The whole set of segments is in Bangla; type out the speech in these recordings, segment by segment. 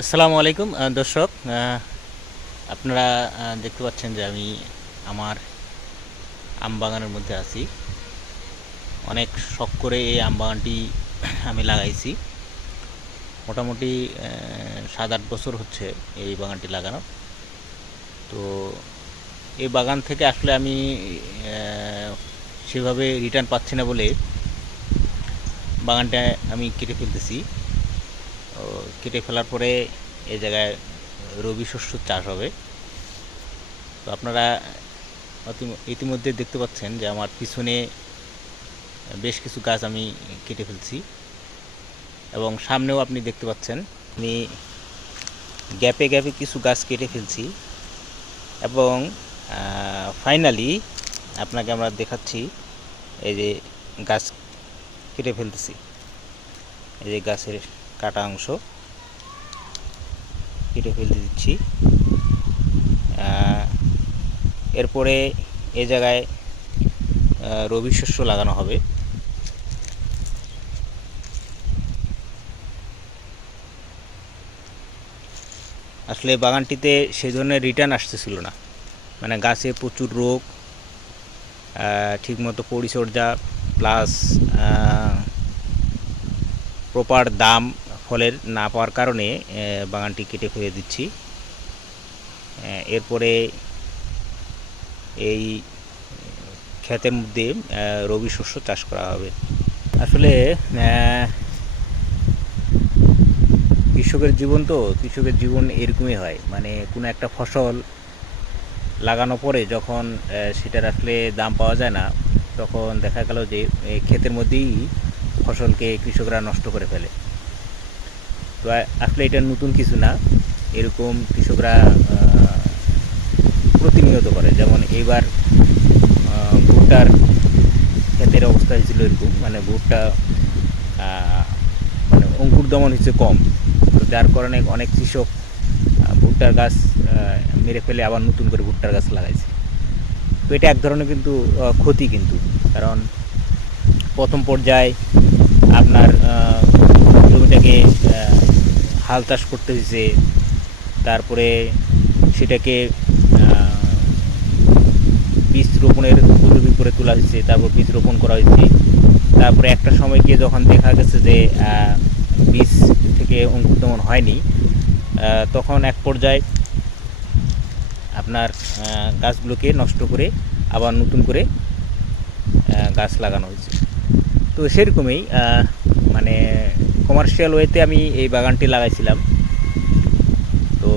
আসসালামু আলাইকুম দর্শক, আপনারা দেখতে পাচ্ছেন যে আমি আমার আম বাগানের মধ্যে আছি। অনেক শখ করে এই আম বাগানটি আমি লাগাইছি। মোটামুটি 7-8 বছর হচ্ছে এই বাগানটি লাগানো। তো এই বাগান থেকে আসলে আমি সেভাবে রিটার্ন পাচ্ছি না বলে বাগানটা আমি কেটে ফেলতেছি। কেটে ফেলার পরে এই জায়গায় রবি শস্য চাষ হবে। তো আপনারা ইতিমধ্যে দেখতে পাচ্ছেন যে আমার পিছনে বেশ কিছু গাছ আমি কেটে ফেলছি, এবং সামনেও আপনি দেখতে পাচ্ছেন আমি গ্যাপে গ্যাপে কিছু গাছ কেটে ফেলছি। এবং ফাইনালি আপনাকে আমরা দেখাচ্ছি, এই যে গাছ কেটে ফেলতেছি, এই যে গাছের কাটা অংশ কেটে ফেলতে দিচ্ছি। এরপরে এ জায়গায় রবি শস্য লাগানো হবে। আসলে বাগানটিতে সেই ধরনের রিটার্ন আসতেছিল না, মানে গাছে প্রচুর রোগ, ঠিকমতো পরিচর্যা প্লাস প্রপার দাম ফলের না পাওয়ার কারণে বাগানটি কেটে ফেলে দিচ্ছি। এরপরে এই ক্ষেতের মধ্যে রবি শস্য চাষ করা হবে। আসলে কৃষকের জীবন এরকমই হয়, মানে কোনো একটা ফসল লাগানোর পরে যখন সেটার আসলে দাম পাওয়া যায় না, তখন দেখা গেল যে ক্ষেতের মধ্যেই ফসলকে কৃষকরা নষ্ট করে ফেলে। তো আসলে এটা নতুন কিছু না, এরকম কৃষকরা প্রতিনিয়ত করে। যেমন এইবার ভুট্টার ক্ষেতের অবস্থা হয়েছিল এরকম, মানে ভুট্টা মানে অঙ্কুর দমন হচ্ছে কম, তো যার কারণে অনেক কৃষক ভুট্টার গাছ মেরে ফেলে আবার নতুন করে ভুট্টার গাছ লাগাইছে। তো এটা এক ধরনের কিন্তু ক্ষতি, কিন্তু কারণ প্রথম পর্যায়ে আপনার জমিটাকে হাল চাষ করতে হয়েছে, তারপরে সেটাকে বীজ রোপণের উপযোগী করে তোলা হয়েছে, তারপর বীজ রোপণ করা হয়েছে। তারপরে একটা সময় গিয়ে যখন দেখা গেছে যে বীজ থেকে অঙ্কুরোদ্গমন হয়নি, তখন এক পর্যায়ে আপনার গাছগুলোকে নষ্ট করে আবার নতুন করে গাছ লাগানো হয়েছে। তো সেরকমই মানে কমার্শিয়াল ওয়েতে আমি এই বাগানটি লাগাইছিলাম। তো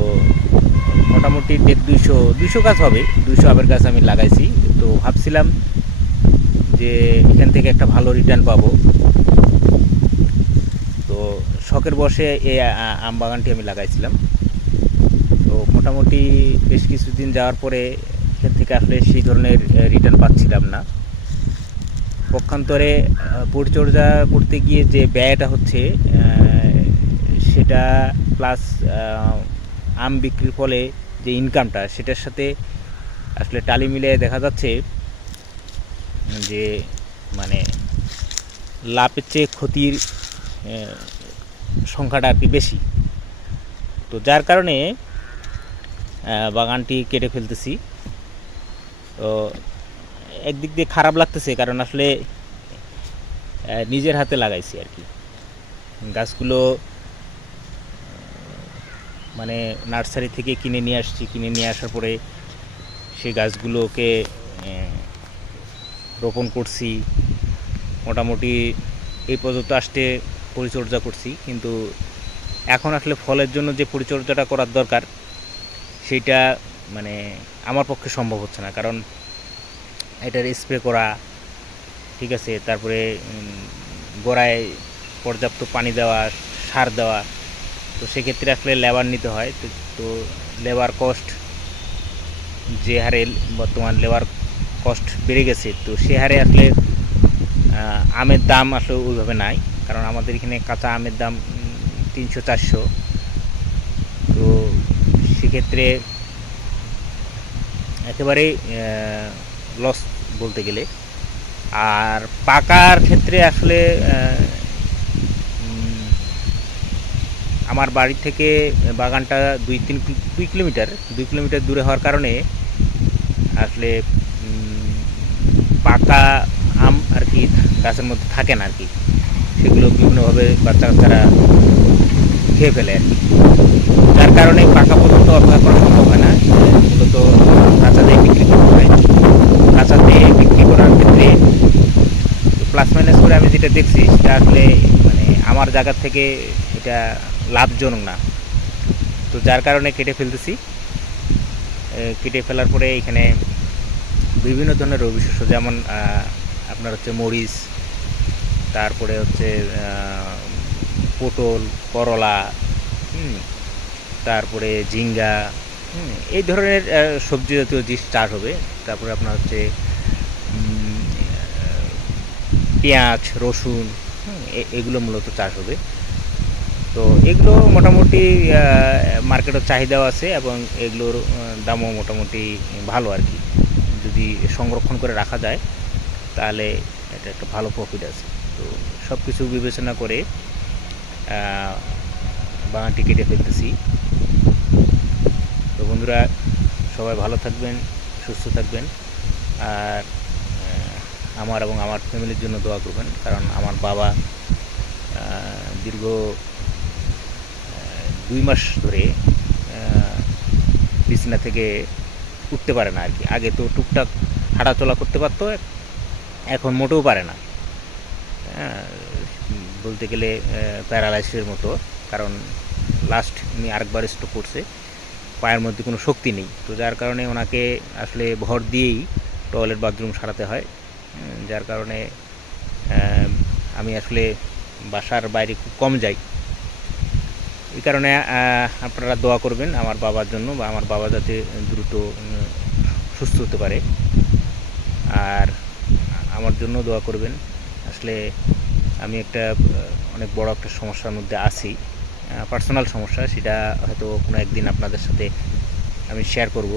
মোটামুটি 150-200 গাছ হবে, 200 আমের গাছ আমি লাগাইছি। তো ভাবছিলাম যে এখান থেকে একটা ভালো রিটার্ন পাবো। তো শখের বসে এই আম বাগানটি আমি লাগাইছিলাম। তো মোটামুটি বেশ কিছুদিন যাওয়ার পরে এখান থেকে আসলে সেই ধরনের রিটার্ন পাচ্ছিলাম না। পক্ষান্তরে পরিচর্যা করতে গিয়ে যে ব্যয়টা হচ্ছে, সেটা প্লাস আম বিক্রির ফলে যে ইনকামটা, সেটার সাথে আসলে টালি মিলে দেখা যাচ্ছে যে মানে লাভের চেয়ে ক্ষতির সংখ্যাটা আর কি বেশি। তো যার কারণে বাগানটি কেটে ফেলতেছি। তো একদিক দিয়ে খারাপ লাগতেছে, কারণ আসলে নিজের হাতে লাগাইছি আর কি গাছগুলো, মানে নার্সারি থেকে কিনে নিয়ে আসছি। কিনে নিয়ে আসার পরে সেই গাছগুলোকে রোপণ করছি। মোটামুটি এই পর্যন্ত আসতে পরিচর্যা করছি, কিন্তু এখন আসলে ফলের জন্য যে পরিচর্যাটা করার দরকার, সেইটা মানে আমার পক্ষে সম্ভব হচ্ছে না। কারণ এটার স্প্রে করা, ঠিক আছে, তারপরে গোড়ায় পর্যাপ্ত পানি দেওয়া, সার দেওয়া, তো সেক্ষেত্রে আসলে লেবার নিতে হয়। তো লেবার কস্ট যে হারে বর্তমান লেবার কস্ট বেড়ে গেছে, তো সে হারে আসলে আমের দাম আসলে ওইভাবে নাই। কারণ আমাদের এখানে কাঁচা আমের দাম 300-400। তো সেক্ষেত্রে একেবারেই লস বলতে গেলে। আর পাকার ক্ষেত্রে আসলে আমার বাড়ি থেকে বাগানটা 2 কিলোমিটার দূরে হওয়ার কারণে আসলে পাকা আম আর কি গাছের মধ্যে থাকে না আর কি, সেগুলো বিভিন্নভাবে বাচ্চারা খেয়ে ফেলে আর কি। যার কারণে পাকা পর্যন্ত অপেক্ষা করা সম্ভব হয় না, মূলত কাঁচা দিয়ে বিক্রি করতে হয়। কাঁচা দিয়ে বিক্রি করার ক্ষেত্রে প্লাস মাইনাস করে আমি যেটা দেখছি সেটা আসলে মানে আমার জায়গা থেকে এটা লাভজনক না, তো যার কারণে কেটে ফেলতেছি। কেটে ফেলার পরে এখানে বিভিন্ন ধরনের রবি শস্য, যেমন আপনার হচ্ছে মরিচ, তারপরে হচ্ছে পটল, করলা, তারপরে ঝিঙ্গা, এই ধরনের সবজি জাতীয় জিনিস চাষ হবে। তারপরে আপনার হচ্ছে পেঁয়াজ, রসুন, এগুলো মূলত চাষ হবে। তো এগুলো মোটামুটি মার্কেটের চাহিদাও আছে এবং এগুলোর দামও মোটামুটি ভালো আর কি। যদি সংরক্ষণ করে রাখা যায় তাহলে এটা একটা ভালো প্রফিট আছে। তো সব কিছু বিবেচনা করে বাগানটি কেটে ফেলতেছি। তো বন্ধুরা, সবাই ভালো থাকবেন, সুস্থ থাকবেন, আর আমার এবং আমার ফ্যামিলির জন্য দোয়া করবেন, কারণ আমার বাবা দীর্ঘ 2 মাস ধরে বিছানা থেকে উঠতে পারে না আর কি। আগে তো টুকটাক হাঁটাচলা করতে পারতো, এখন মোটেও পারে না, বলতে গেলে প্যারালাইসিসের মতো। কারণ লাস্ট উনি আরেকবার স্ট্রোক করছে, পায়ের মধ্যে কোনো শক্তি নেই। তো যার কারণে ওনাকে আসলে ভর দিয়েই টয়লেট বাথরুম সারাতে হয়, যার কারণে আমি আসলে বাসার বাইরে খুব কম যাই। এই কারণে আপনারা দোয়া করবেন আমার বাবার জন্য, বা আমার বাবা যাতে দ্রুত সুস্থ হতে পারে, আর আমার জন্য দোয়া করবেন। আসলে আমি একটা অনেক বড় একটা সমস্যার মধ্যে আছি, পার্সোনাল সমস্যা, সেটা হয়তো কোনো একদিন আপনাদের সাথে আমি শেয়ার করব।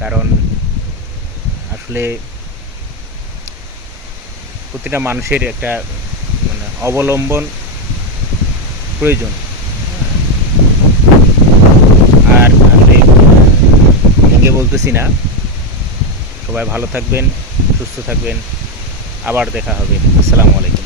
কারণ আসলে প্রতিটা মানুষের একটা মানে অবলম্বন প্রয়োজন, আর আসলে ভেঙে বলতেছি না। সবাই ভালো থাকবেন, সুস্থ থাকবেন, আবার দেখা হবে। আসসালামু আলাইকুম।